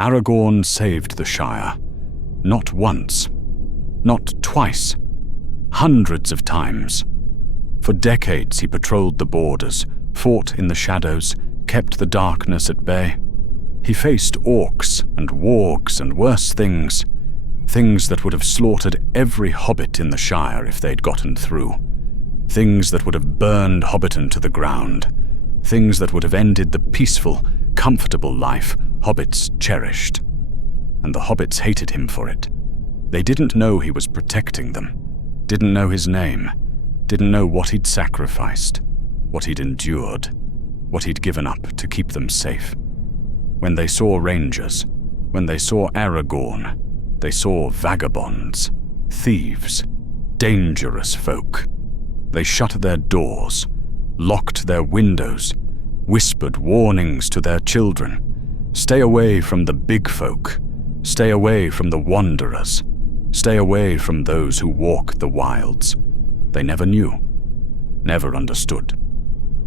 Aragorn saved the Shire. Not once. Not twice. Hundreds of times. For decades he patrolled the borders, fought in the shadows, kept the darkness at bay. He faced orcs and wargs and worse things. Things that would have slaughtered every hobbit in the Shire if they'd gotten through. Things that would have burned Hobbiton to the ground. Things that would have ended the peaceful, comfortable life hobbits cherished. And the hobbits hated him for it. They didn't know he was protecting them. Didn't know his name. Didn't know what he'd sacrificed. What he'd endured. What he'd given up to keep them safe. When they saw rangers, when they saw Aragorn, they saw vagabonds, thieves, dangerous folk. They shut their doors, locked their windows, whispered warnings to their children. Stay away from the big folk. Stay away from the wanderers. Stay away from those who walk the wilds. They never knew, never understood,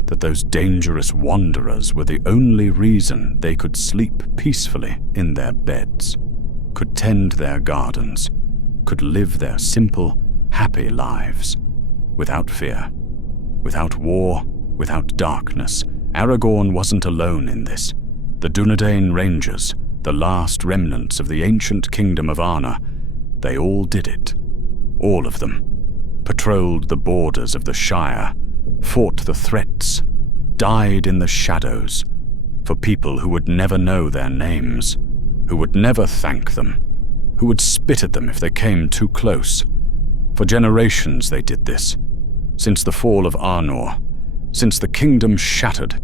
that those dangerous wanderers were the only reason they could sleep peacefully in their beds, could tend their gardens, could live their simple, happy lives, without fear, without war, without darkness. Aragorn wasn't alone in this. The Dunedain Rangers, the last remnants of the ancient kingdom of Arna, they all did it. All of them. Patrolled the borders of the Shire, fought the threats, died in the shadows, for people who would never know their names, who would never thank them, who would spit at them if they came too close. For generations they did this, since the fall of Arnor, since the kingdom shattered,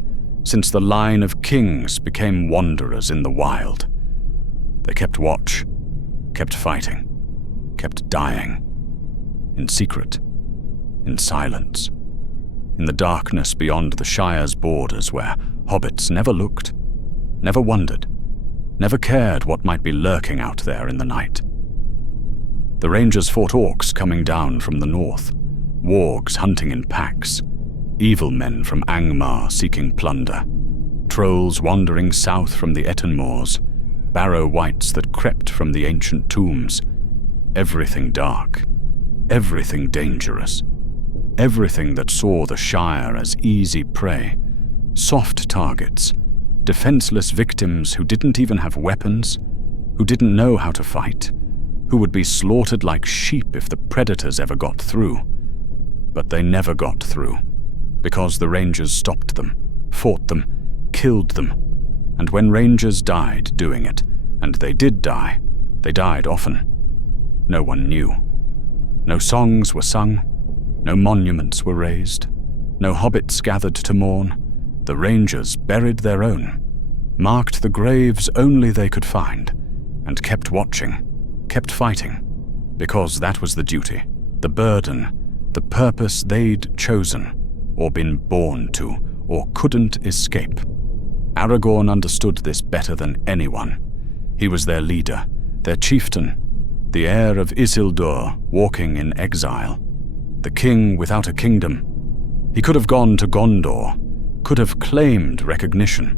since the line of kings became wanderers in the wild. They kept watch, kept fighting, kept dying, in secret, in silence, in the darkness beyond the Shire's borders where hobbits never looked, never wondered, never cared what might be lurking out there in the night. The Rangers fought orcs coming down from the north, wargs hunting in packs, evil men from Angmar seeking plunder, trolls wandering south from the Etten Moors, barrow wights that crept from the ancient tombs. Everything dark, everything dangerous, everything that saw the Shire as easy prey, soft targets, defenseless victims who didn't even have weapons, who didn't know how to fight, who would be slaughtered like sheep if the predators ever got through. But they never got through, because the Rangers stopped them, fought them, killed them. And when Rangers died doing it, and they did die, they died often. No one knew. No songs were sung, no monuments were raised, no hobbits gathered to mourn. The Rangers buried their own, marked the graves only they could find, and kept watching, kept fighting, because that was the duty, the burden, the purpose they'd chosen, or been born to, or couldn't escape. Aragorn understood this better than anyone. He was their leader, their chieftain, the heir of Isildur walking in exile, the king without a kingdom. He could have gone to Gondor, could have claimed recognition,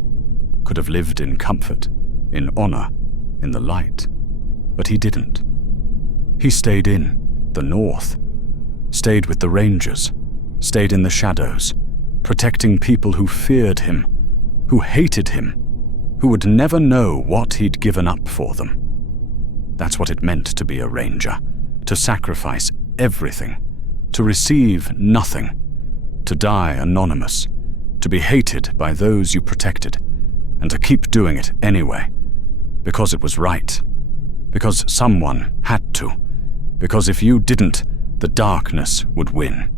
could have lived in comfort, in honor, in the light. But he didn't. He stayed in the north, stayed with the Rangers, stayed in the shadows, protecting people who feared him, who hated him, who would never know what he'd given up for them. That's what it meant to be a ranger, to sacrifice everything, to receive nothing, to die anonymous, to be hated by those you protected, and to keep doing it anyway, because it was right, because someone had to, because if you didn't, the darkness would win.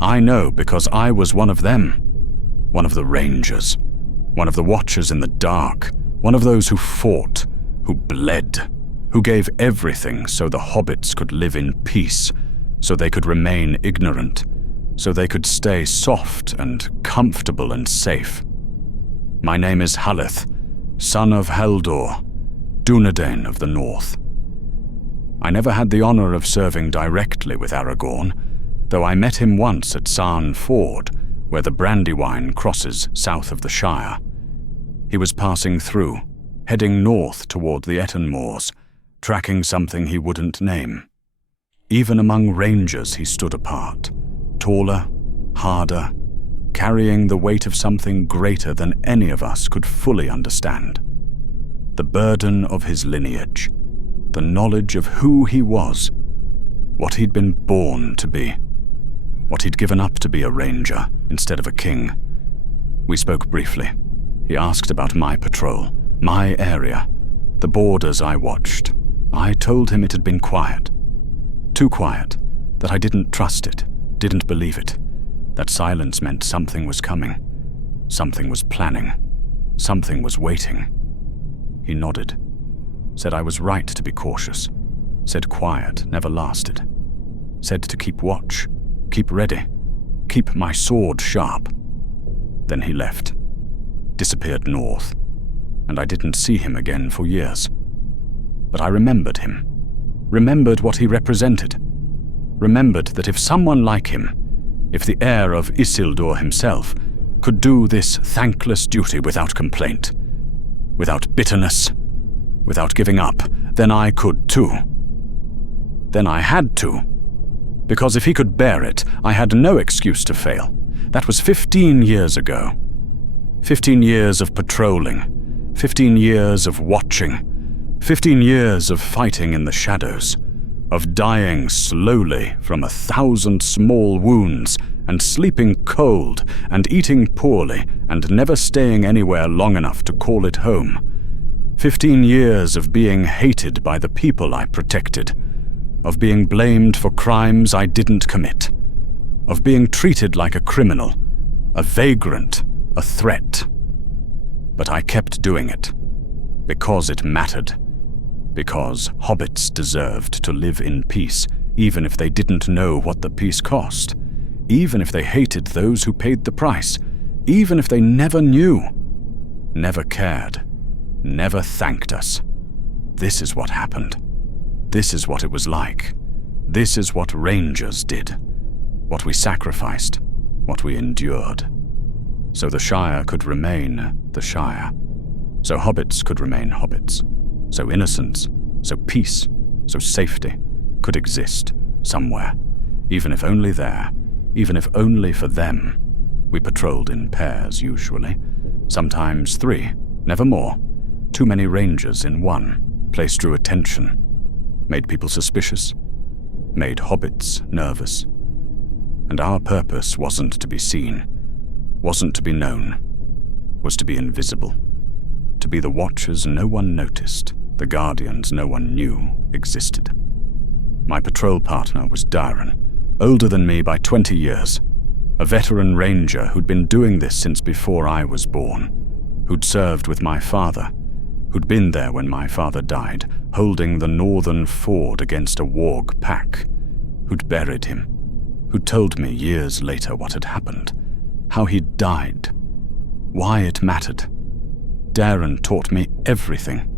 I know because I was one of them, one of the Rangers, one of the Watchers in the dark, one of those who fought, who bled, who gave everything so the hobbits could live in peace, so they could remain ignorant, so they could stay soft and comfortable and safe. My name is Haleth, son of Heldur, Dunedain of the North. I never had the honor of serving directly with Aragorn, though I met him once at Sarn Ford, where the Brandywine crosses south of the Shire. He was passing through, heading north toward the Etten Moors, tracking something he wouldn't name. Even among rangers he stood apart, taller, harder, carrying the weight of something greater than any of us could fully understand. The burden of his lineage, the knowledge of who he was, what he'd been born to be, what he'd given up to be a ranger instead of a king. We spoke briefly. He asked about my patrol, my area, the borders I watched. I told him it had been quiet. Too quiet, that I didn't trust it, didn't believe it, that silence meant something was coming, something was planning, something was waiting. He nodded, said I was right to be cautious, said quiet never lasted, said to keep watch, keep ready, keep my sword sharp. Then he left, disappeared north, and I didn't see him again for years. But I remembered him, remembered what he represented, remembered that if someone like him, if the heir of Isildur himself, could do this thankless duty without complaint, without bitterness, without giving up, then I could too. Then I had to. Because if he could bear it, I had no excuse to fail. That was 15 years ago. 15 years of patrolling, 15 years of watching, 15 years of fighting in the shadows, of dying slowly from 1,000 small wounds, and sleeping cold, and eating poorly, and never staying anywhere long enough to call it home. 15 years of being hated by the people I protected, of being blamed for crimes I didn't commit, of being treated like a criminal, a vagrant, a threat. But I kept doing it, because it mattered, because hobbits deserved to live in peace, even if they didn't know what the peace cost, even if they hated those who paid the price, even if they never knew, never cared, never thanked us. This is what happened. This is what it was like. This is what rangers did, what we sacrificed, what we endured. So the Shire could remain the Shire. So hobbits could remain hobbits. So innocence, so peace, so safety could exist somewhere, even if only there, even if only for them. We patrolled in pairs usually, sometimes 3, never more. Too many rangers in one. Place drew attention, made people suspicious, made hobbits nervous. And our purpose wasn't to be seen, wasn't to be known, was to be invisible. To be the watchers no one noticed, the guardians no one knew existed. My patrol partner was Darren, older than me by 20 years, a veteran ranger who'd been doing this since before I was born, who'd served with my father, who'd been there when my father died, holding the northern ford against a warg pack, who'd buried him, who'd told me years later what had happened, how he'd died, why it mattered. Darren taught me everything,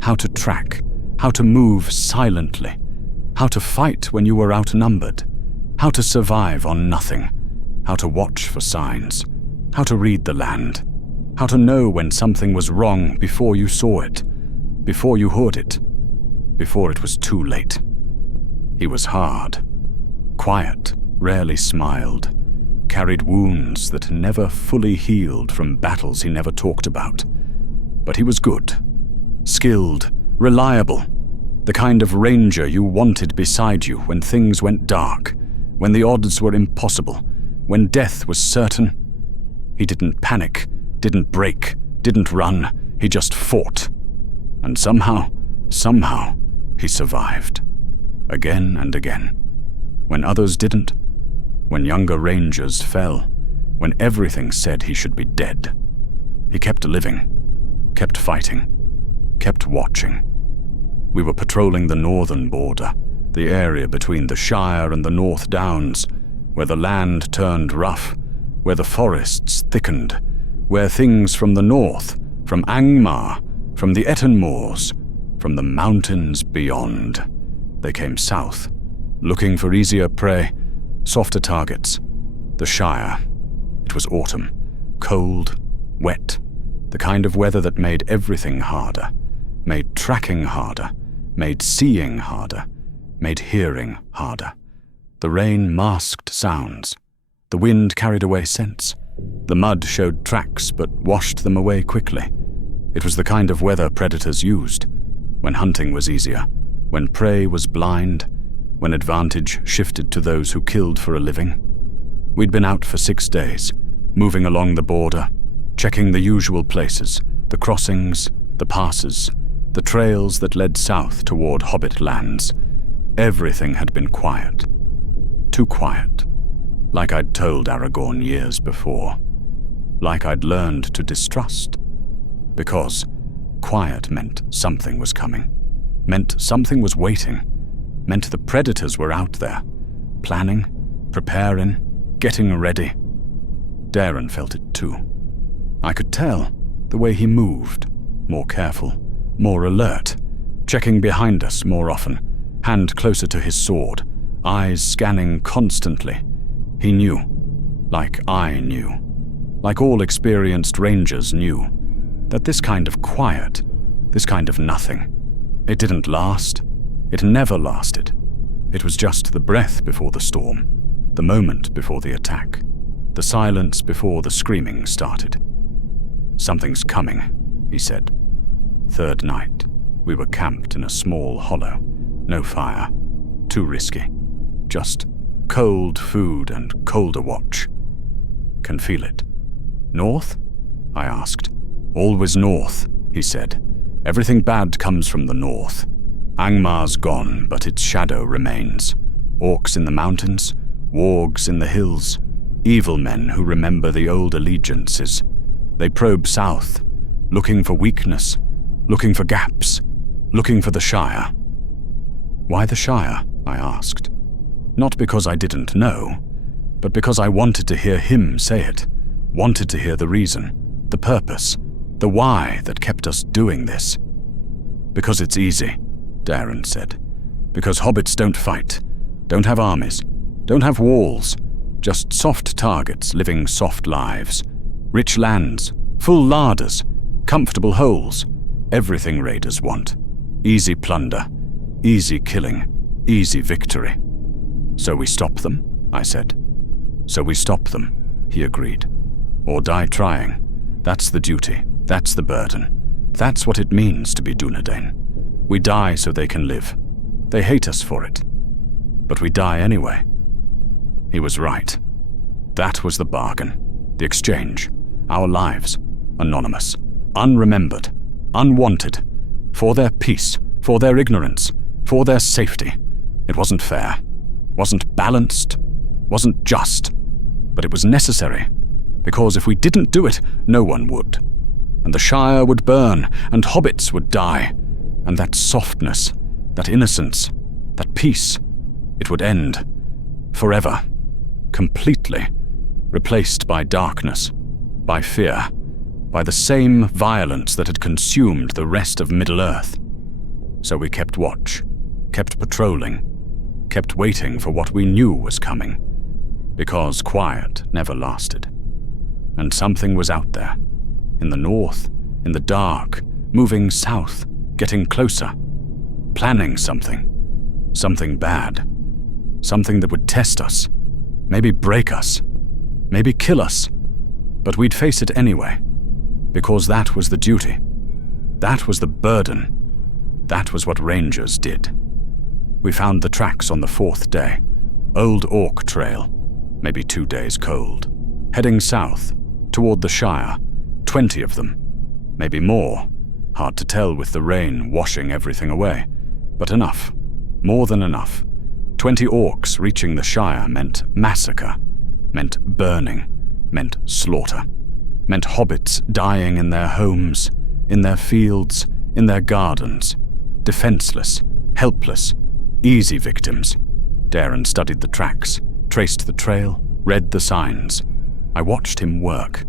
how to track, how to move silently, how to fight when you were outnumbered, how to survive on nothing, how to watch for signs, how to read the land, how to know when something was wrong before you saw it, before you heard it, before it was too late. He was hard, quiet, rarely smiled, carried wounds that never fully healed from battles he never talked about. But he was good, skilled, reliable, the kind of ranger you wanted beside you when things went dark, when the odds were impossible, when death was certain. He didn't panic, didn't break, didn't run, he just fought. And somehow, he survived. Again and again. When others didn't, when younger rangers fell, when everything said he should be dead, he kept living, kept fighting, kept watching. We were patrolling the northern border, the area between the Shire and the North Downs, where the land turned rough, where the forests thickened, where things from the north, from Angmar, from the Etten Moors, from the mountains beyond, they came south, looking for easier prey, softer targets. The Shire. It was autumn, cold, wet, The kind of weather that made everything harder, made tracking harder, made seeing harder, made hearing harder. The rain masked sounds. The wind carried away scents. The mud showed tracks but washed them away quickly. It was the kind of weather predators used, when hunting was easier, when prey was blind, when advantage shifted to those who killed for a living. We'd been out for 6 days, moving along the border, checking the usual places, the crossings, the passes, the trails that led south toward Hobbit lands. Everything had been quiet. Too quiet. Like I'd told Aragorn years before. Like I'd learned to distrust. Because quiet meant something was coming. Meant something was waiting. Meant the predators were out there. Planning, preparing, getting ready. Darren felt it too. I could tell, the way he moved. More careful, more alert. Checking behind us more often. Hand closer to his sword. Eyes scanning constantly. He knew. Like I knew. Like all experienced rangers knew. That this kind of quiet, this kind of nothing, it didn't last. It never lasted. It was just the breath before the storm, the moment before the attack, the silence before the screaming started. "Something's coming," he said. Third night, we were camped in a small hollow. No fire. Too risky. Just cold food and colder watch. Can feel it. North? I asked. Always north, he said. Everything bad comes from the north. Angmar's gone, but its shadow remains. Orcs in the mountains, wargs in the hills, evil men who remember the old allegiances. They probe south, looking for weakness, looking for gaps, looking for the Shire. Why the Shire? I asked. Not because I didn't know, but because I wanted to hear him say it, wanted to hear the reason, the purpose, the why that kept us doing this. Because it's easy, Darren said. Because hobbits don't fight, don't have armies, don't have walls, just soft targets living soft lives. Rich lands, full larders, comfortable holes, everything raiders want. Easy plunder, easy killing, easy victory. So we stop them, I said. So we stop them, he agreed. Or die trying. That's the duty, that's the burden. That's what it means to be Dunedain. We die so they can live. They hate us for it. But we die anyway. He was right. That was the bargain, the exchange. Our lives, anonymous, unremembered, unwanted, for their peace, for their ignorance, for their safety. It wasn't fair, wasn't balanced, wasn't just, but it was necessary, because if we didn't do it, no one would. And the Shire would burn, and hobbits would die, and that softness, that innocence, that peace, it would end, forever, completely, replaced by darkness, by fear, by the same violence that had consumed the rest of Middle-earth. So we kept watch, kept patrolling, kept waiting for what we knew was coming, because quiet never lasted. And something was out there, in the north, in the dark, moving south, getting closer, planning something, something bad, something that would test us, maybe break us, maybe kill us, but we'd face it anyway, because that was the duty, that was the burden, that was what rangers did. We found the tracks on the 4th day, old orc trail, maybe 2 days cold, heading south, toward the Shire, 20 of them, maybe more, hard to tell with the rain washing everything away, but enough, more than enough. 20 orcs reaching the Shire meant massacre, meant burning, meant slaughter, meant hobbits dying in their homes, in their fields, in their gardens, defenseless, helpless, easy victims. Darren studied the tracks, traced the trail, read the signs. I watched him work,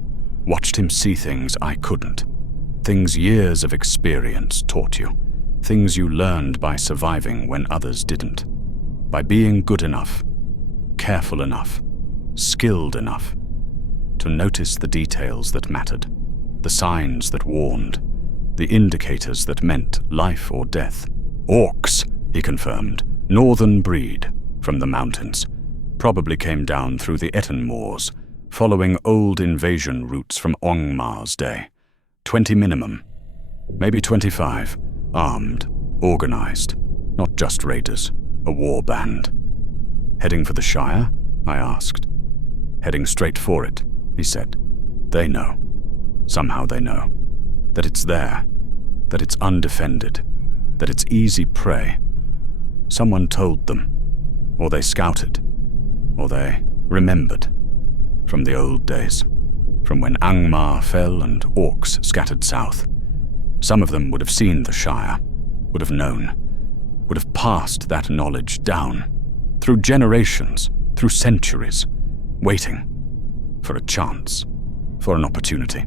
watched him see things I couldn't. Things years of experience taught you. Things you learned by surviving when others didn't. By being good enough, careful enough, skilled enough to notice the details that mattered. the signs that warned, the indicators that meant life or death. Orcs, he confirmed, northern breed, from the mountains, probably came down through the Etten Moors, following old invasion routes from Ongmar's day. 20 minimum, maybe 25, armed, organized, not just raiders, a war band. Heading for the Shire? I asked. Heading straight for it, he said. They know. Somehow they know. That it's there. That it's undefended. That it's easy prey. Someone told them. Or they scouted. Or they remembered. From the old days. From when Angmar fell and orcs scattered south. Some of them would have seen the Shire. Would have known. Would have passed that knowledge down. Through generations. Through centuries. Waiting. For a chance. For an opportunity.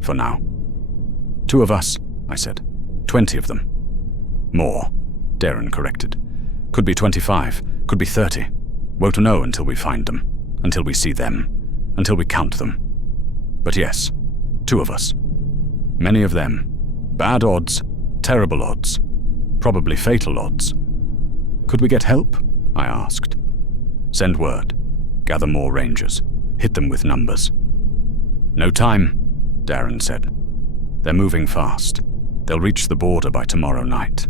For now. 2 of us, I said. 20 of them. More, Darren corrected. Could be 25, could be 30. Won't know until we find them, until we see them, until we count them. But yes, 2 of us. Many of them. Bad odds, terrible odds, probably fatal odds. Could we get help? I asked. Send word. Gather more rangers. Hit them with numbers. No time, Darren said. They're moving fast. They'll reach the border by tomorrow night.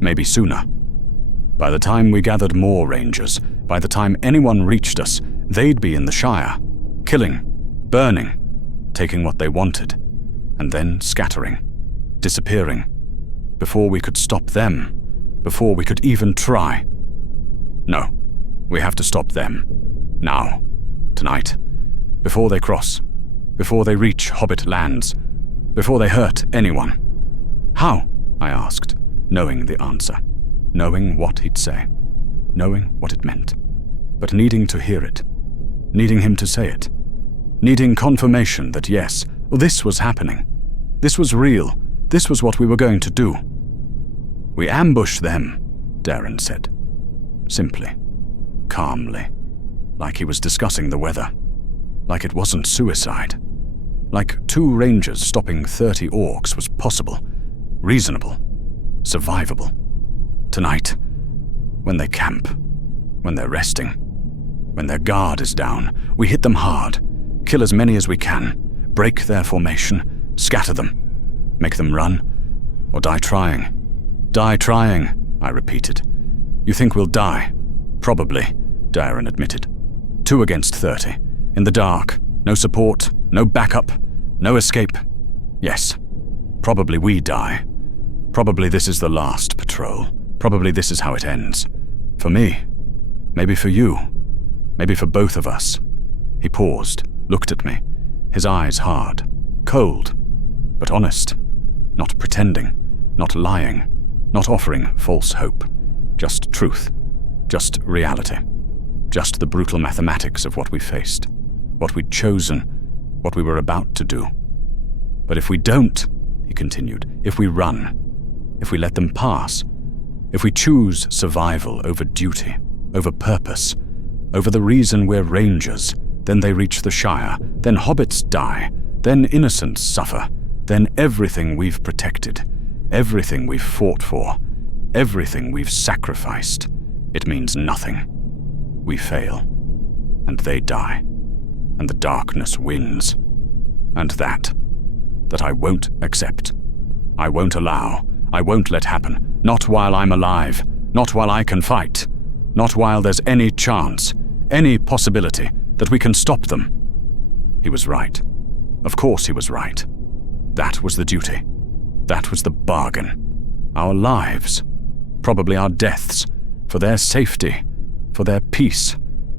Maybe sooner. By the time we gathered more rangers, by the time anyone reached us, they'd be in the Shire, killing, burning, taking what they wanted, and then scattering, disappearing, before we could stop them, before we could even try. No, we have to stop them. Now. Tonight. Before they cross. Before they reach Hobbit lands. Before they hurt anyone. How? I asked, knowing the answer. Knowing what he'd say. Knowing what it meant. But needing to hear it. Needing him to say it. Needing confirmation that yes, this was happening. This was real. This was what we were going to do. We ambush them, Darren said. Simply. Calmly. Like he was discussing the weather. Like it wasn't suicide. Like 2 rangers stopping 30 orcs was possible. Reasonable. Survivable. Tonight. When they camp. When they're resting. When their guard is down. We hit them hard. Kill as many as we can. Break their formation. Scatter them. Make them run. Or die trying. Die trying, I repeated. You think we'll die? Probably, Darren admitted. 2 against 30. In the dark. No support. No backup. No escape. Yes. Probably we die. Probably this is the last patrol. Probably this is how it ends. For me. Maybe for you. Maybe for both of us. He paused, looked at me. His eyes hard. Cold. But honest. Not pretending. Not lying. Not offering false hope. Just truth. Just reality. Just the brutal mathematics of what we faced. What we'd chosen. What we were about to do. But if we don't, he continued, if we run, if we let them pass, if we choose survival over duty, over purpose, over the reason we're rangers, then they reach the Shire, then hobbits die, then innocents suffer, then everything we've protected, everything we've fought for, everything we've sacrificed, it means nothing. We fail, and they die, and the darkness wins. And that I won't accept. I won't allow. I won't let happen. Not while I'm alive. Not while I can fight. Not while there's any chance, any possibility that we can stop them. He was right. Of course he was right. That was the duty. That was the bargain. Our lives. Probably our deaths. For their safety. For their peace.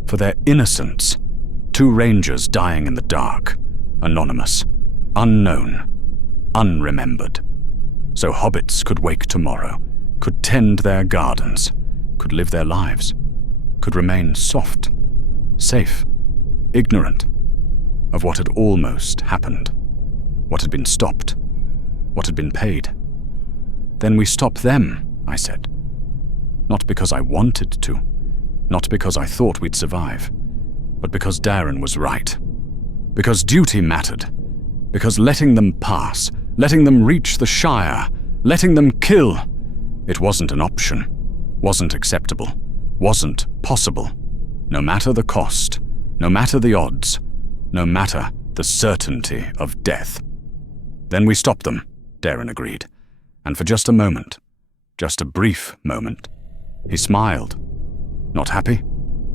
For their innocence. 2 rangers dying in the dark. Anonymous. Unknown. Unremembered. So hobbits could wake tomorrow. Could tend their gardens. Could live their lives. Could remain soft. Safe. Ignorant. Of what had almost happened. What had been stopped. What had been paid. Then we stop them, I said. Not because I wanted to. Not because I thought we'd survive. But because Darren was right. Because duty mattered. Because letting them pass, letting them reach the Shire, letting them kill, it wasn't an option, wasn't acceptable, wasn't possible. No matter the cost, no matter the odds, no matter the certainty of death. Then we stopped them, Darren agreed, and for just a moment, just a brief moment, he smiled. Not happy,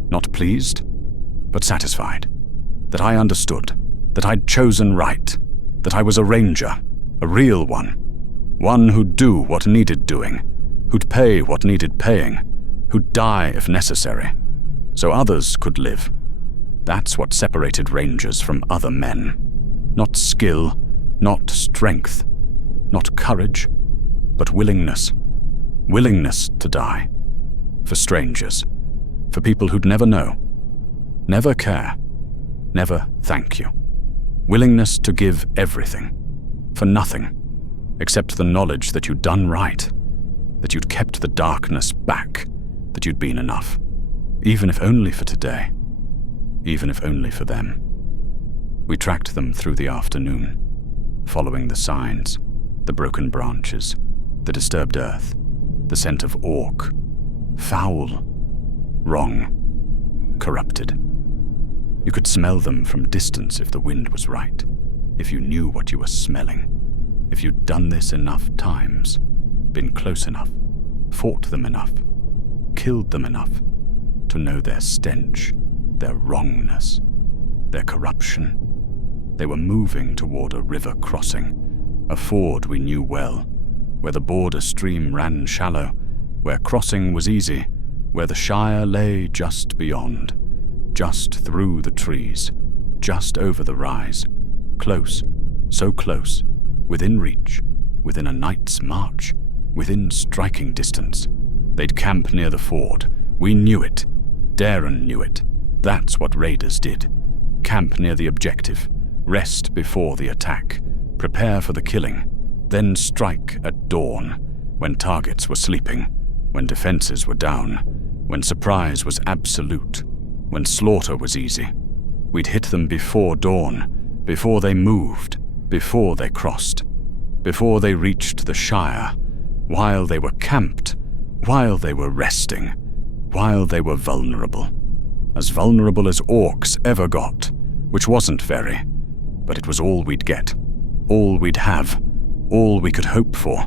not pleased, but satisfied. That I understood, that I'd chosen right, that I was a ranger, a real one who'd do what needed doing, who'd pay what needed paying, who'd die if necessary, so others could live. That's what separated rangers from other men. Not skill, not strength, not courage, but willingness. Willingness to die. For strangers. For people who'd never know. Never care. Never thank you. Willingness to give everything. For nothing. Except the knowledge that you'd done right. That you'd kept the darkness back. That you'd been enough. Even if only for today. Even if only for them. We tracked them through the afternoon, following the signs, the broken branches, the disturbed earth, the scent of orc, foul, wrong, corrupted. You could smell them from distance if the wind was right, if you knew what you were smelling, if you'd done this enough times, been close enough, fought them enough, killed them enough to know their stench, their wrongness, their corruption. They were moving toward a river crossing, a ford we knew well, where the border stream ran shallow, where crossing was easy, where the Shire lay just beyond, just through the trees, just over the rise, close, so close, within reach, within a night's march, within striking distance. They'd camp near the ford. We knew it. Darren knew it. That's what raiders did. Camp near the objective, rest before the attack, prepare for the killing, then strike at dawn, when targets were sleeping, when defenses were down, when surprise was absolute, when slaughter was easy. We'd hit them before dawn, before they moved, before they crossed, before they reached the Shire, while they were camped, while they were resting, while they were vulnerable. As vulnerable as orcs ever got, which wasn't very, but it was all we'd get, all we'd have, all we could hope for.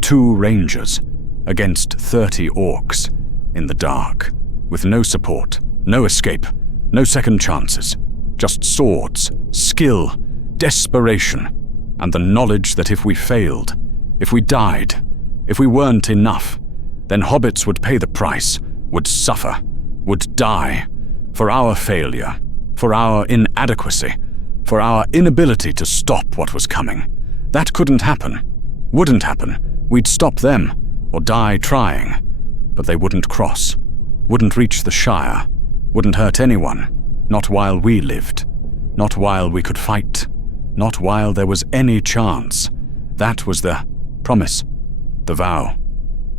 2 rangers against 30 orcs in the dark, with no support, no escape, no second chances, just swords, skill, desperation, and the knowledge that if we failed, if we died, if we weren't enough, then hobbits would pay the price, would suffer, would die, for our failure, for our inadequacy, for our inability to stop what was coming. That couldn't happen, wouldn't happen. We'd stop them, or die trying, but they wouldn't cross, wouldn't reach the Shire, wouldn't hurt anyone, not while we lived, not while we could fight, not while there was any chance. That was the promise, the vow,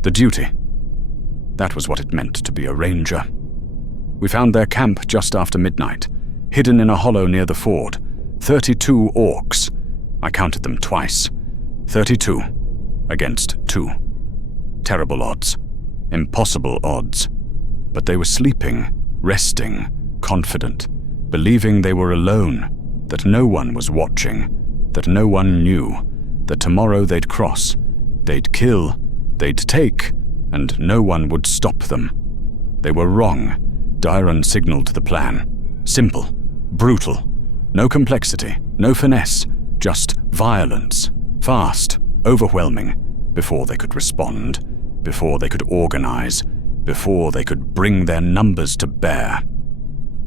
the duty. That was what it meant to be a ranger. We found their camp just after midnight, hidden in a hollow near the ford. 32 orcs. I counted them twice. 32 against 2. Terrible odds. Impossible odds. But they were sleeping, resting, confident, believing they were alone, that no one was watching, that no one knew, that tomorrow they'd cross, they'd kill, they'd take, and no one would stop them. They were wrong. Darren signaled the plan. Simple, brutal, no complexity, no finesse, just violence, fast, overwhelming, before they could respond, before they could organize, before they could bring their numbers to bear.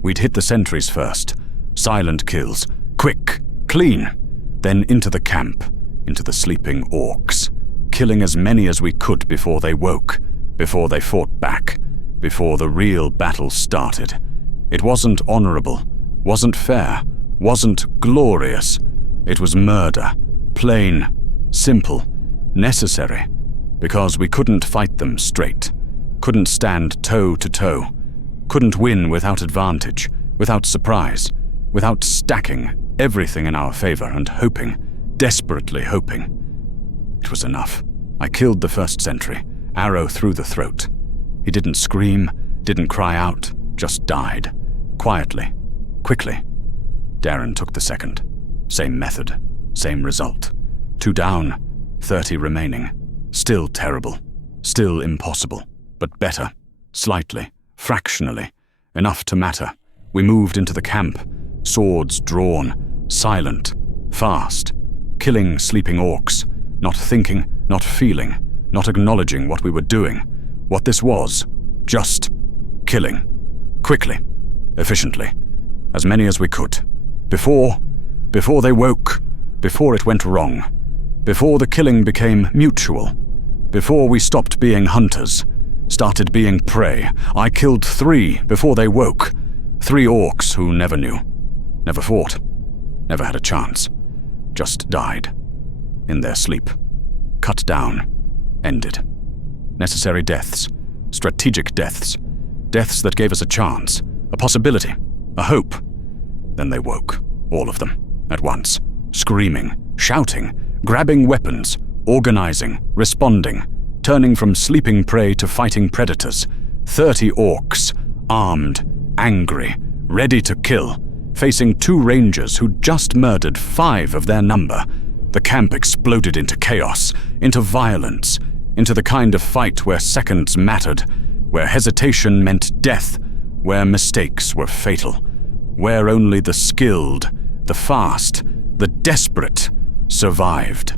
We'd hit the sentries first, silent kills, quick, clean, then into the camp, into the sleeping orcs, killing as many as we could before they woke, before they fought back, before the real battle started. It wasn't honorable, wasn't fair, wasn't glorious. It was murder, plain, simple, necessary, because we couldn't fight them straight, couldn't stand toe to toe, couldn't win without advantage, without surprise, without stacking everything in our favor and hoping, desperately hoping. It was enough. I killed the first sentry, arrow through the throat. He didn't scream, didn't cry out, just died. Quietly, quickly. Darren took the second. Same method, same result. 2 down, 30 remaining. Still terrible, still impossible, but better, slightly, fractionally, enough to matter. We moved into the camp, swords drawn, silent, fast, killing sleeping orcs, not thinking, not feeling, not acknowledging what we were doing, what this was, just killing. Quickly, efficiently, as many as we could. Before they woke, before it went wrong, before the killing became mutual, before we stopped being hunters, started being prey. I killed 3 before they woke. 3 orcs who never knew, never fought, never had a chance, just died. In their sleep. Cut down. Ended. Necessary deaths. Strategic deaths. Deaths that gave us a chance, a possibility, a hope. Then they woke, all of them, at once, screaming, shouting, grabbing weapons, organizing, responding, turning from sleeping prey to fighting predators. 30 orcs, armed, angry, ready to kill, facing 2 rangers who'd just murdered 5 of their number. The camp exploded into chaos, into violence, into the kind of fight where seconds mattered, where hesitation meant death, where mistakes were fatal, where only the skilled, the fast, the desperate survived.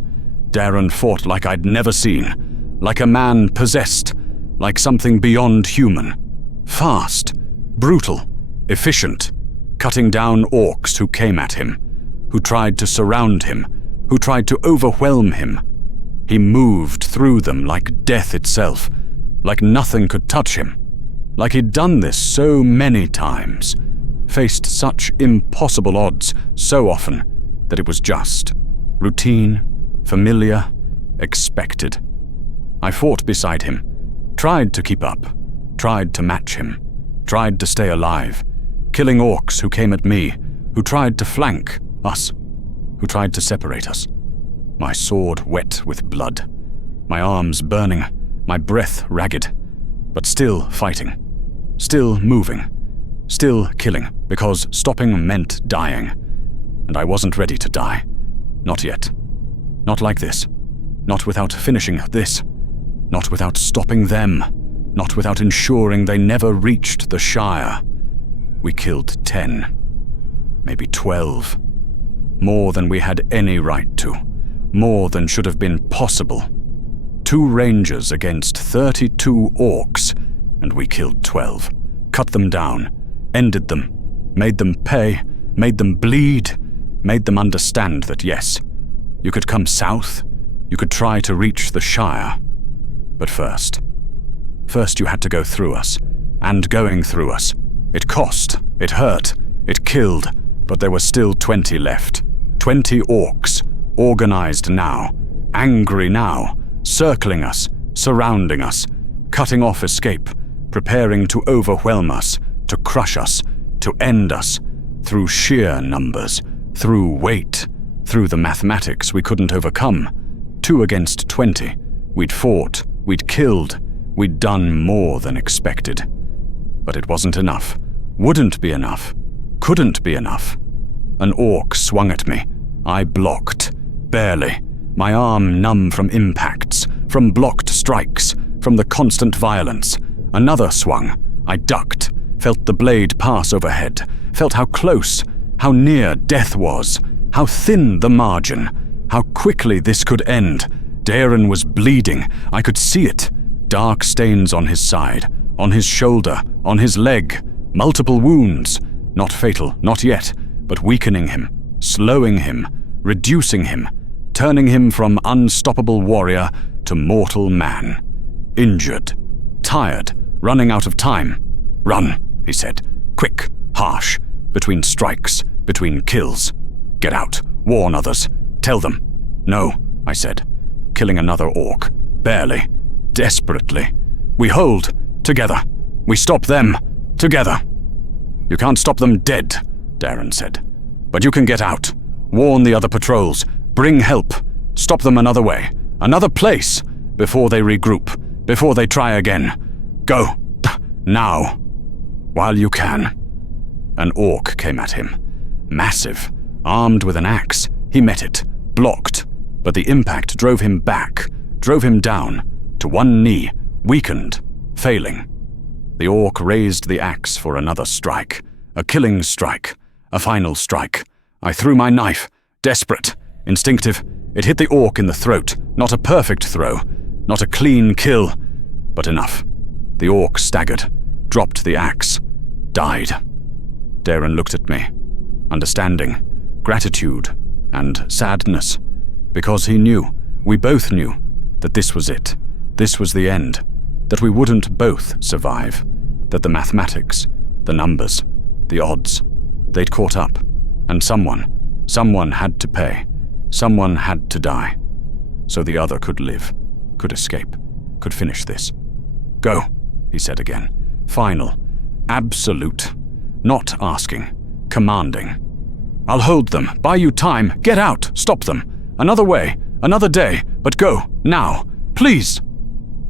Darren fought like I'd never seen, like a man possessed, like something beyond human. Fast, brutal, efficient, cutting down orcs who came at him, who tried to surround him, who tried to overwhelm him. He moved through them like death itself, like nothing could touch him, like he'd done this so many times, faced such impossible odds so often that it was just routine, familiar, expected. I fought beside him, tried to keep up, tried to match him, tried to stay alive, killing orcs who came at me, who tried to flank us, who tried to separate us. My sword wet with blood, my arms burning, my breath ragged, but still fighting, still moving, still killing, because stopping meant dying. And I wasn't ready to die. Not yet. Not like this. Not without finishing this. Not without stopping them. Not without ensuring they never reached the Shire. We killed 10, maybe 12. More than we had any right to. More than should have been possible. 2 rangers against 32 orcs, and we killed 12. Cut them down, ended them, made them pay, made them bleed, made them understand that yes, you could come south, you could try to reach the Shire. But first you had to go through us, and going through us. It cost, it hurt, it killed, but there were still 20 left. 20 orcs, organized now, angry now, circling us, surrounding us, cutting off escape, preparing to overwhelm us, to crush us, to end us, through sheer numbers, through weight, through the mathematics we couldn't overcome. 2 against 20. We'd fought, we'd killed, we'd done more than expected. But it wasn't enough, wouldn't be enough, couldn't be enough. An orc swung at me. I blocked, barely, my arm numb from impacts, from blocked strikes, from the constant violence. Another swung. I ducked, felt the blade pass overhead, felt how close, how near death was, how thin the margin, how quickly this could end. Darren was bleeding. I could see it. Dark stains on his side, on his shoulder, on his leg, multiple wounds. Not fatal, not yet, but weakening him, slowing him, reducing him, turning him from unstoppable warrior to mortal man. Injured, tired, running out of time. Run, he said, quick, harsh, between strikes, between kills. Get out, warn others, tell them. No, I said, killing another orc, barely, desperately. We hold, together. We stop them, together. You can't stop them dead, Darren said. But you can get out. Warn the other patrols. Bring help. Stop them another way. Another place. Before they regroup. Before they try again. Go. Now. While you can." An orc came at him. Massive. Armed with an axe. He met it. Blocked. But the impact drove him back. Drove him down. To one knee. Weakened. Failing. The orc raised the axe for another strike. A killing strike. A final strike. I threw my knife. Desperate. Instinctive. It hit the orc in the throat. Not a perfect throw. Not a clean kill. But enough. The orc staggered. Dropped the axe. Died. Darren looked at me. Understanding. Gratitude. And sadness. Because he knew. We both knew. That this was it. This was the end. That we wouldn't both survive. That the mathematics, the numbers, the odds, they'd caught up. And someone had to pay. Someone had to die. So the other could live, could escape, could finish this. "Go," he said again. Final. Absolute. Not asking. Commanding. "I'll hold them. Buy you time. Get out. Stop them. Another way. Another day. But go. Now. Please."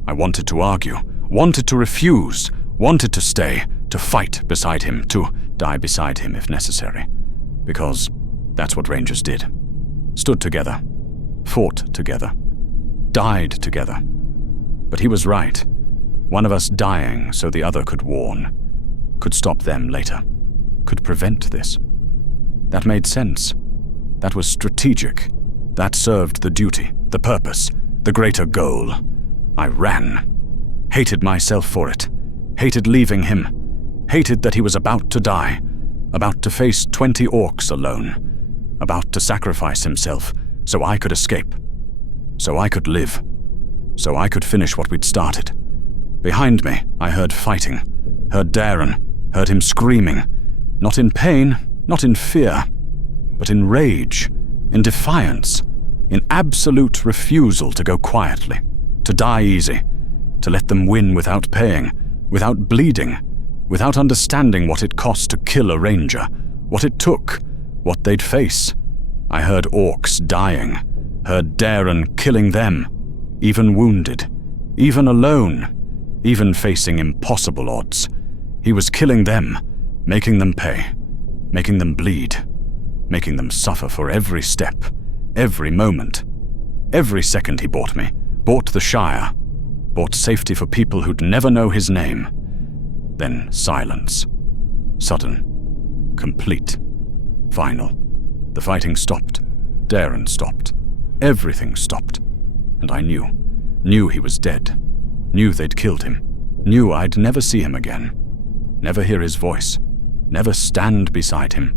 I wanted to argue. Wanted to refuse. Wanted to stay. To fight beside him. To die beside him if necessary. Because that's what Rangers did. Stood together. Fought together. Died together. But he was right. One of us dying so the other could warn. Could stop them later. Could prevent this. That made sense. That was strategic. That served the duty, the purpose, the greater goal. I ran. Hated myself for it. Hated leaving him. Hated that he was about to die. About to face 20 orcs alone. About to sacrifice himself so I could escape. So I could live. So I could finish what we'd started. Behind me, I heard fighting. Heard Darren. Heard him screaming. Not in pain, not in fear, but in rage, in defiance, in absolute refusal to go quietly, to die easy, to let them win without paying, without bleeding, without understanding what it cost to kill a ranger, what it took, what they'd face. I heard orcs dying, heard Darren killing them, even wounded, even alone, even facing impossible odds. He was killing them, making them pay, making them bleed, making them suffer for every step, every moment. Every second he bought me, bought the Shire, bought safety for people who'd never know his name. Then silence. Sudden. Complete. Final. The fighting stopped. Darren stopped. Everything stopped. And I knew he was dead. Knew they'd killed him. Knew I'd never see him again. Never hear his voice. Never stand beside him.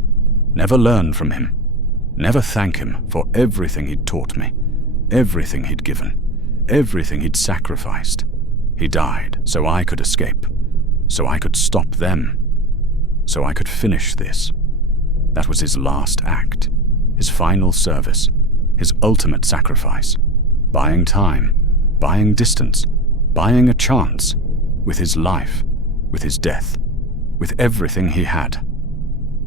Never learn from him. Never thank him for everything he'd taught me. Everything he'd given. Everything he'd sacrificed. He died so I could escape. So I could stop them. So I could finish this. That was his last act. His final service. His ultimate sacrifice. Buying time. Buying distance. Buying a chance. With his life. With his death. With everything he had.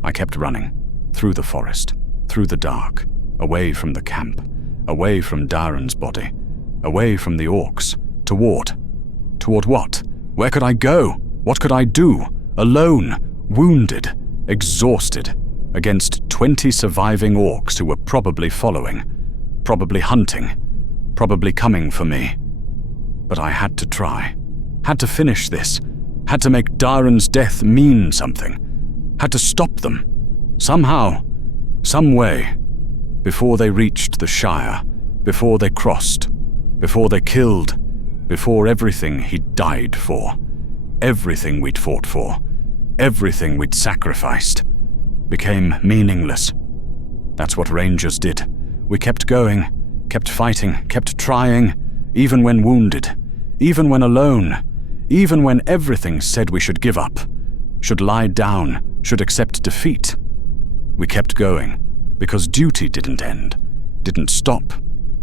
I kept running. Through the forest. Through the dark. Away from the camp. Away from Darren's body. Away from the orcs. Toward what? Where could I go? What could I do? Alone. Wounded. Exhausted. Against 20 surviving orcs who were probably following. Probably hunting. Probably coming for me. But I had to try. Had to finish this. Had to make Darren's death mean something. Had to stop them. Somehow. Some way. Before they reached the Shire. Before they crossed. Before they killed. Before everything he'd died for. Everything we'd fought for. Everything we'd sacrificed. Became meaningless. That's what Rangers did. We kept going. Kept fighting. Kept trying. Even when wounded. Even when alone. Even when everything said we should give up. Should lie down. Should accept defeat. We kept going. Because duty didn't end. Didn't stop.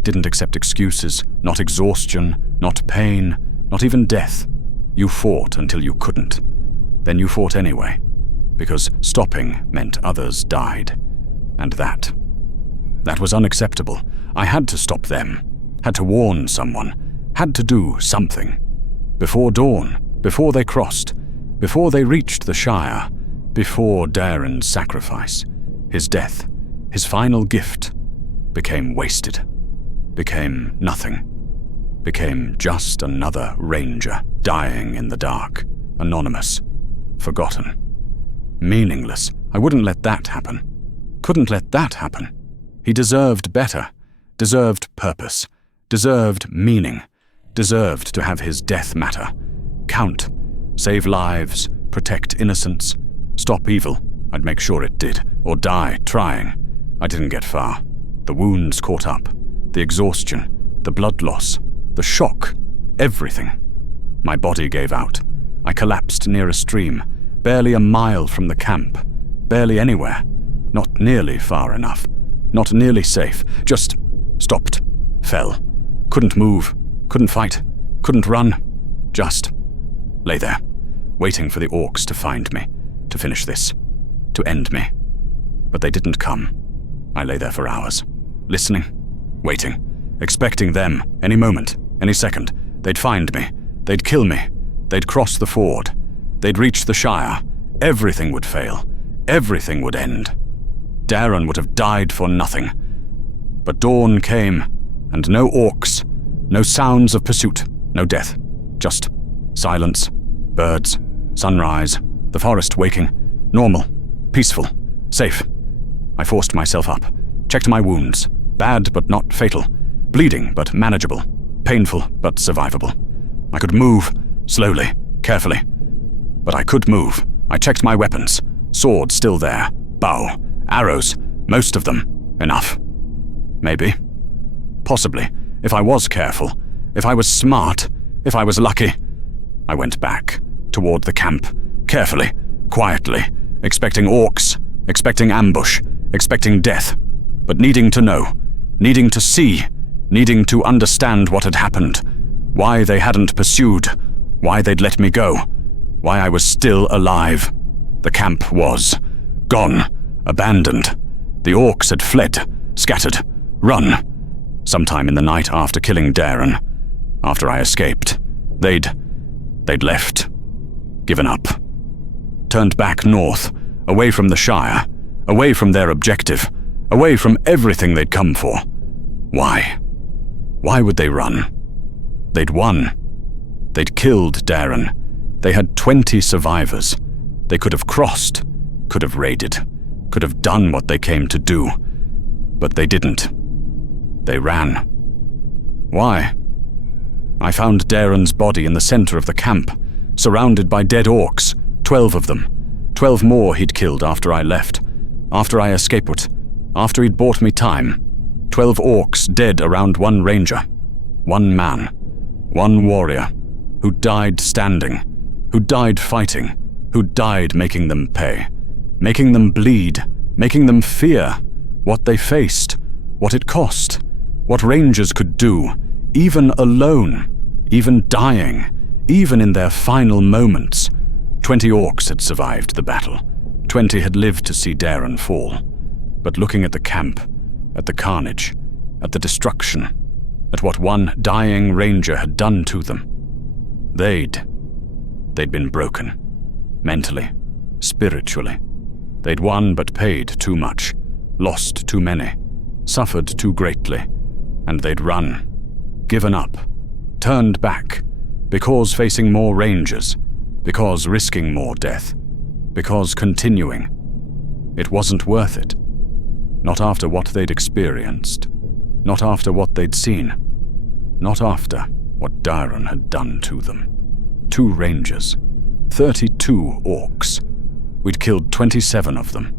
Didn't accept excuses. Not exhaustion. Not pain. Not even death. You fought until you couldn't. Then you fought anyway. Because stopping meant others died. And that was unacceptable. I had to stop them, had to warn someone, had to do something. Before dawn, before they crossed, before they reached the Shire, before Daeron's sacrifice, his death, his final gift, became wasted, became nothing, became just another ranger dying in the dark, anonymous, forgotten, meaningless. I wouldn't let that happen. Couldn't let that happen. He deserved better, deserved purpose, deserved meaning, deserved to have his death matter, count, save lives, protect innocence, stop evil. I'd make sure it did, or die trying. I didn't get far. The wounds caught up, the exhaustion, the blood loss, the shock, everything. My body gave out. I collapsed near a stream, barely a mile from the camp, barely anywhere, not nearly far enough, not nearly safe, just stopped, fell, couldn't move, couldn't fight, couldn't run, just lay there, waiting for the orcs to find me, to finish this, to end me. But they didn't come. I lay there for hours, listening, waiting, expecting them, any moment, any second. They'd find me, they'd kill me, they'd cross the ford, they'd reach the Shire, everything would fail, everything would end. Daeron would have died for nothing. But dawn came, and no orcs, no sounds of pursuit, no death, just silence, birds, sunrise, the forest waking, normal, peaceful, safe. I forced myself up, checked my wounds, bad but not fatal, bleeding but manageable, painful but survivable. I could move, slowly, carefully. But I could move. I checked my weapons, sword still there, bow, arrows, most of them, enough. Maybe. Possibly, if I was careful, if I was smart, if I was lucky. I went back, toward the camp, carefully, quietly, expecting orcs, expecting ambush, expecting death, but needing to know, needing to see, needing to understand what had happened, why they hadn't pursued, why they'd let me go, why I was still alive. The camp was gone, abandoned. The orcs had fled, scattered, run. Sometime in the night after killing Daeron, after I escaped, they'd left, given up, turned back north, away from the Shire, away from their objective, away from everything they'd come for. Why? Why would they run? They'd won. They'd killed Daeron. They had 20 survivors. They could have crossed, could have raided, could have done what they came to do. But they didn't. They ran. Why? I found Daeron's body in the center of the camp, surrounded by dead orcs, 12 of them. 12 more he'd killed after I left, after I escaped, after he'd bought me time. 12 orcs dead around one ranger, one man, one warrior, who died standing, who died fighting, who died making them pay, making them bleed, making them fear what they faced, what it cost, what rangers could do, even alone, even dying, even in their final moments. 20 orcs had survived the battle. 20 had lived to see Daeron fall. But looking at the camp, at the carnage, at the destruction, at what one dying ranger had done to them, they'd been broken. Mentally, spiritually. They'd won but paid too much, lost too many, suffered too greatly, and they'd run, given up, turned back, because facing more rangers, because risking more death, because continuing. It wasn't worth it. Not after what they'd experienced, not after what they'd seen, not after what Daeron had done to them. 2 rangers, 32 orcs. We'd killed 27 of them.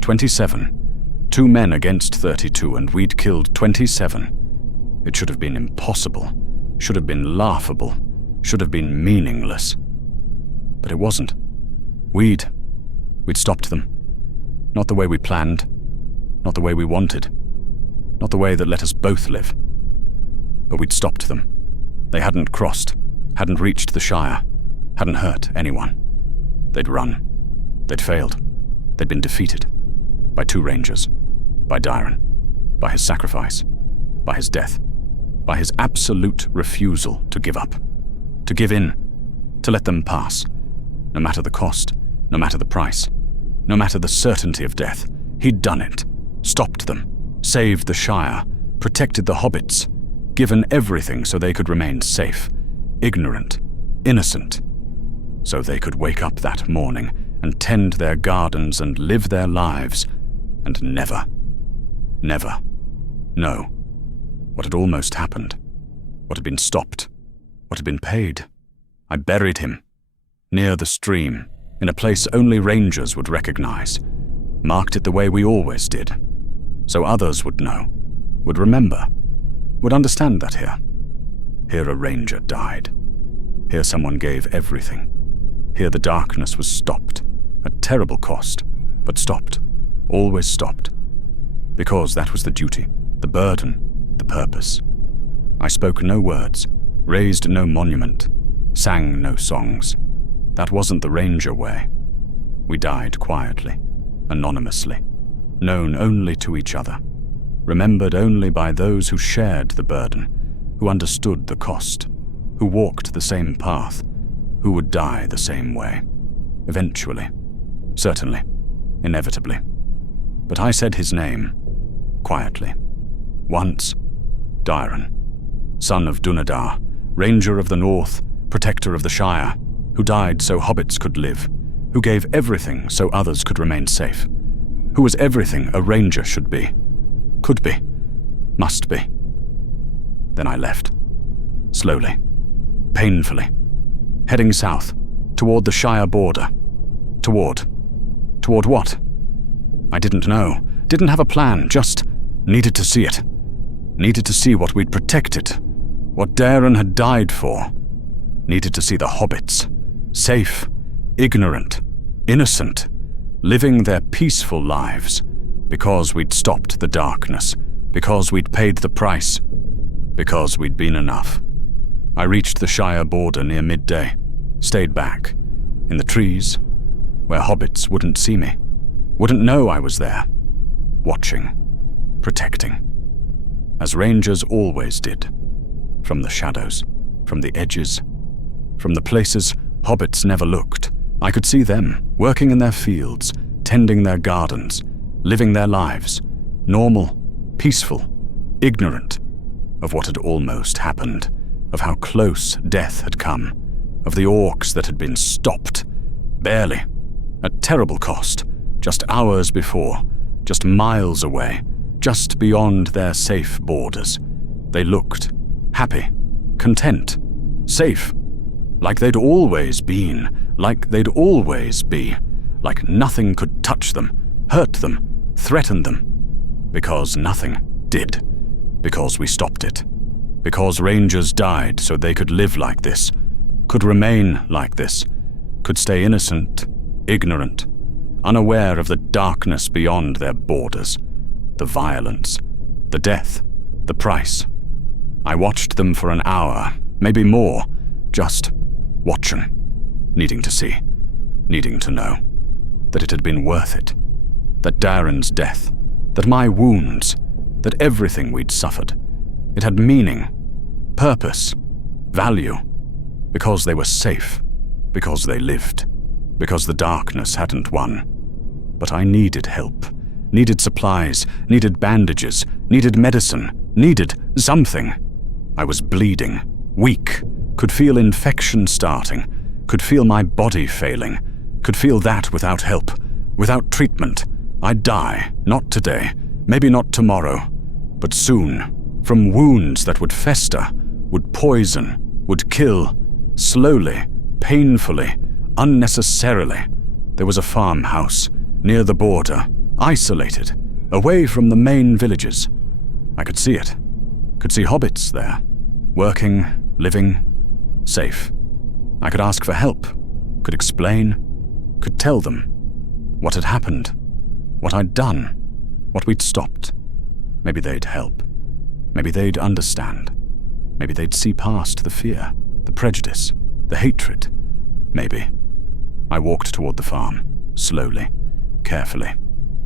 27. 2 men against 32, and we'd killed 27. It should have been impossible, should have been laughable, should have been meaningless. But it wasn't. We'd stopped them. Not the way we planned, not the way we wanted, not the way that let us both live. But we'd stopped them. They hadn't crossed, hadn't reached the Shire, hadn't hurt anyone. They'd run. They'd failed. They'd been defeated by 2 rangers. By Dairon, by his sacrifice, by his death, by his absolute refusal to give up, to give in, to let them pass, no matter the cost, no matter the price, no matter the certainty of death. He'd done it, stopped them, saved the Shire, protected the hobbits, given everything so they could remain safe, ignorant, innocent, so they could wake up that morning and tend their gardens and live their lives, and never know what had almost happened, what had been stopped, what had been paid. I buried him, near the stream, in a place only rangers would recognize, marked it the way we always did, so others would know, would remember, would understand that here a ranger died. Here someone gave everything. Here the darkness was stopped, at terrible cost, but stopped, always stopped, because that was the duty, the burden, the purpose. I spoke no words, raised no monument, sang no songs. That wasn't the ranger way. We died quietly, anonymously, known only to each other, remembered only by those who shared the burden, who understood the cost, who walked the same path, who would die the same way. Eventually, certainly, inevitably. But I said his name, quietly. Once, Dairon, son of Dunedain, ranger of the north, protector of the Shire, who died so hobbits could live, who gave everything so others could remain safe, who was everything a ranger should be, could be, must be. Then I left, slowly, painfully, heading south, toward the Shire border. Toward what? I didn't know, didn't have a plan, just needed to see it. Needed to see what we'd protected, what Dairon had died for. Needed to see the hobbits, safe, ignorant, innocent, living their peaceful lives, because we'd stopped the darkness, because we'd paid the price, because we'd been enough. I reached the Shire border near midday, stayed back, in the trees, where hobbits wouldn't see me, wouldn't know I was there, watching, protecting, as rangers always did, from the shadows, from the edges, from the places hobbits never looked. I could see them, working in their fields, tending their gardens, living their lives, normal, peaceful, ignorant of what had almost happened, of how close death had come, of the orcs that had been stopped, barely, at terrible cost, just hours before, just miles away, just beyond their safe borders. They looked happy, content, safe, like they'd always been, like they'd always be, like nothing could touch them, hurt them, threaten them, because nothing did, because we stopped it, because rangers died so they could live like this, could remain like this, could stay innocent, ignorant, unaware of the darkness beyond their borders, the violence, the death, the price. I watched them for an hour, maybe more, just watching, needing to see, needing to know that it had been worth it, that Dairon's death, that my wounds, that everything we'd suffered, it had meaning, purpose, value, because they were safe, because they lived, because the darkness hadn't won. But I needed help, needed supplies, needed bandages, needed medicine, needed something. I was bleeding, weak, could feel infection starting, could feel my body failing, could feel that without help, without treatment, I'd die, not today, maybe not tomorrow, but soon, from wounds that would fester, would poison, would kill, slowly, painfully, unnecessarily. There was a farmhouse, near the border, isolated, away from the main villages. I could see it, could see hobbits there, working, living, safe. I could ask for help, could explain, could tell them what had happened, what I'd done, what we'd stopped. Maybe they'd help. Maybe they'd understand. Maybe they'd see past the fear, the prejudice, the hatred. Maybe. I walked toward the farm, slowly, carefully,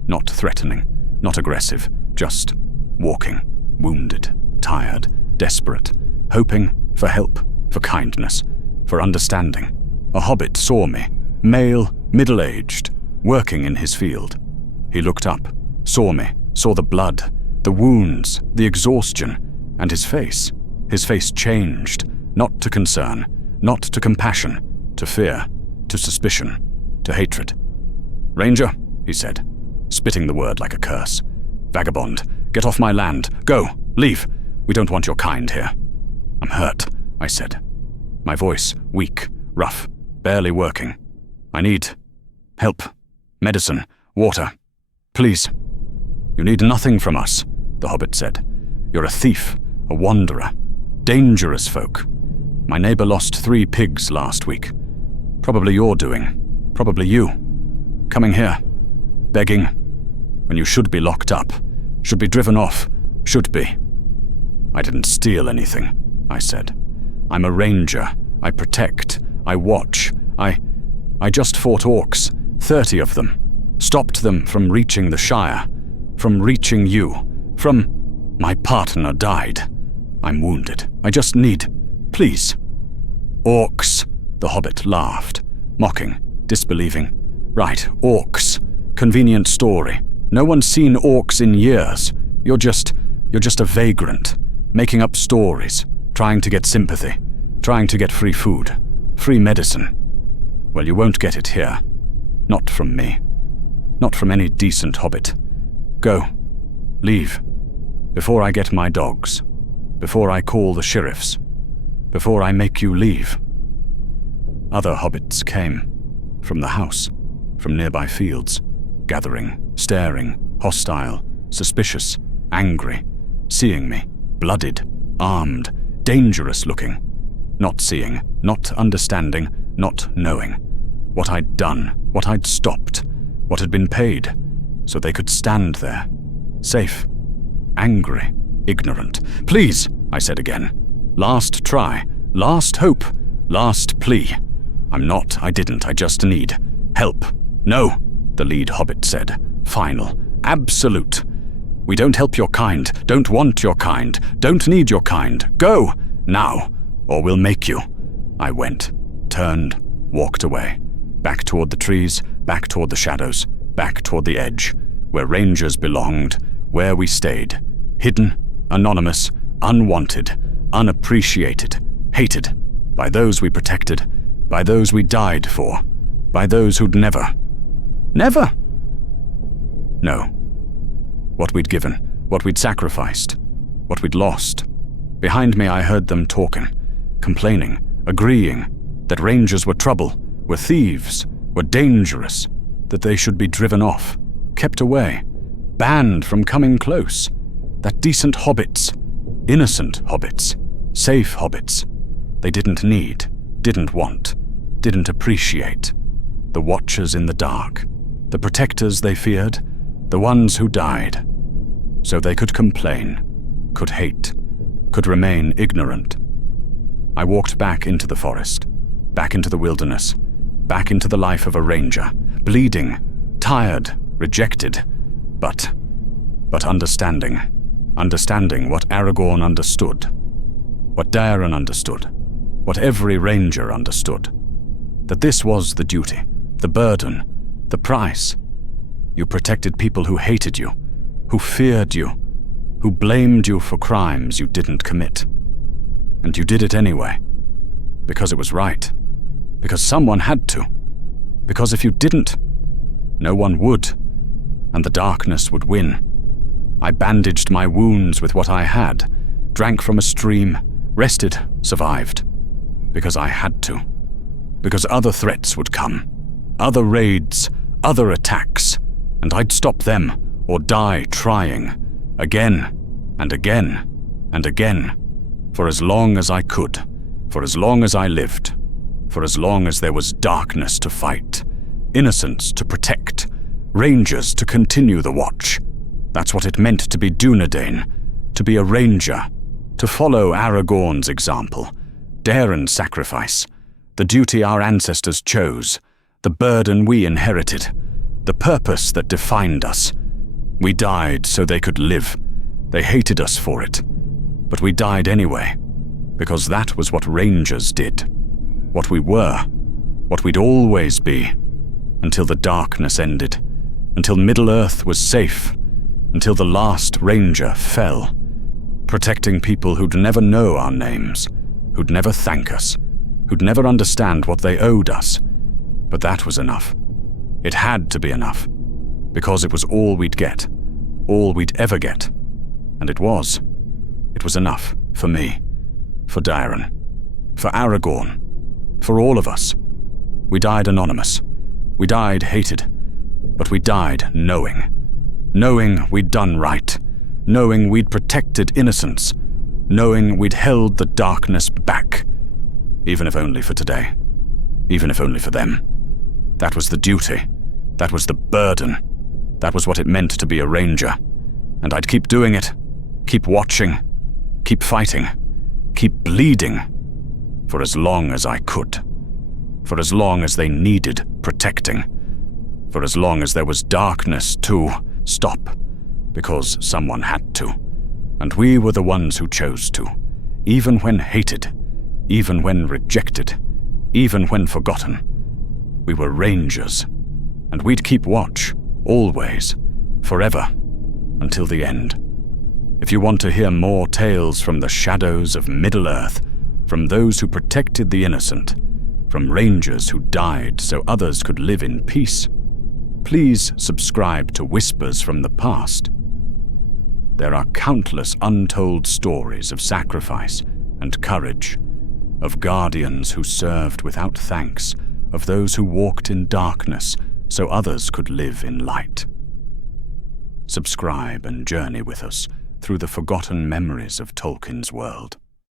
not threatening, not aggressive, just walking, wounded, tired, desperate, hoping for help, for kindness, for understanding. A hobbit saw me, male, middle-aged, working in his field. He looked up, saw me, saw the blood, the wounds, the exhaustion, and his face changed, not to concern, not to compassion, to fear, to suspicion, to hatred. "Ranger," he said, spitting the word like a curse. "Vagabond, get off my land. Go, leave. We don't want your kind here." "I'm hurt," I said. My voice weak, rough, barely working. "I need help, medicine, water. Please." "You need nothing from us," the hobbit said. "You're a thief, a wanderer, dangerous folk. My neighbor lost 3 pigs last week. Probably your doing, probably you. Coming here, begging, when you should be locked up, should be driven off, should be." "I didn't steal anything," I said. "I'm a ranger. I protect. I watch. I just fought orcs, 30 of them. Stopped them from reaching the Shire, from reaching you, from... My partner died. I'm wounded. I just need... Please." "Orcs," the hobbit laughed, mocking, disbelieving. "Right, orcs. Convenient story. No one's seen orcs in years. You're just a vagrant, making up stories, trying to get sympathy, trying to get free food, free medicine. Well, you won't get it here. Not from me. Not from any decent hobbit. Go. Leave. Before I get my dogs. Before I call the sheriffs. Before I make you leave." Other hobbits came. From the house. From nearby fields. Gathering, staring, hostile, suspicious, angry. Seeing me. Blooded. Armed. Dangerous looking. Not seeing. Not understanding. Not knowing. What I'd done. What I'd stopped. What had been paid. So they could stand there. Safe. Angry. Ignorant. "Please," I said again. "Last try. Last hope. Last plea. I didn't, I just need help." "No," the lead hobbit said. "Final. Absolute. We don't help your kind. Don't want your kind. Don't need your kind. Go! Now. Or we'll make you." I went. Turned. Walked away. Back toward the trees. Back toward the shadows. Back toward the edge. Where rangers belonged. Where we stayed. Hidden. Anonymous. Unwanted. Unappreciated. Hated. By those we protected. By those we died for. By those who'd never. Never? No. What we'd given. What we'd sacrificed. What we'd lost. Behind me I heard them talking. Complaining. Agreeing. That rangers were trouble. Were thieves. Were dangerous. That they should be driven off. Kept away. Banned from coming close. That decent hobbits. Innocent hobbits. Safe hobbits. They didn't need. Didn't want. Didn't appreciate. The watchers in the dark. The protectors they feared. The ones who died. So they could complain. Could hate. Could remain ignorant. I walked back into the forest. Back into the wilderness. Back into the life of a ranger. Bleeding. Tired. Rejected. But understanding. Understanding what Aragorn understood. What Daeron understood. What every ranger understood. That this was the duty, the burden, the price. You protected people who hated you, who feared you, who blamed you for crimes you didn't commit. And you did it anyway. Because it was right. Because someone had to. Because if you didn't, no one would. And the darkness would win. I bandaged my wounds with what I had, drank from a stream, rested, survived. Because I had to. Because other threats would come. Other raids, other attacks. And I'd stop them, or die trying. Again, and again, and again. For as long as I could. For as long as I lived. For as long as there was darkness to fight. Innocence to protect. Rangers to continue the watch. That's what it meant to be Dúnedain. To be a ranger. To follow Aragorn's example. Daeron's sacrifice. The duty our ancestors chose. The burden we inherited. The purpose that defined us. We died so they could live. They hated us for it. But we died anyway, because that was what Rangers did. What we were, what we'd always be, until the darkness ended, until Middle-earth was safe, until the last Ranger fell, protecting people who'd never know our names, who'd never thank us, who'd never understand what they owed us. But that was enough. It had to be enough, because it was all we'd get, all we'd ever get. And it was. It was enough for me, for Daeron, for Aragorn, for all of us. We died anonymous. We died hated. But we died knowing we'd done right, knowing we'd protected innocence, knowing we'd held the darkness back, even if only for today, even if only for them. That was the duty. That was the burden. That was what it meant to be a Ranger. And I'd keep doing it, keep watching, keep fighting, keep bleeding, for as long as I could. For as long as they needed protecting. For as long as there was darkness to stop, because someone had to. And we were the ones who chose to, even when hated, even when rejected, even when forgotten. We were Rangers, and we'd keep watch, always, forever, until the end. If you want to hear more tales from the shadows of Middle-earth, from those who protected the innocent, from Rangers who died so others could live in peace, please subscribe to Whispers from the Past. There are countless untold stories of sacrifice and courage, of guardians who served without thanks, of those who walked in darkness so others could live in light. Subscribe and journey with us through the forgotten memories of Tolkien's world.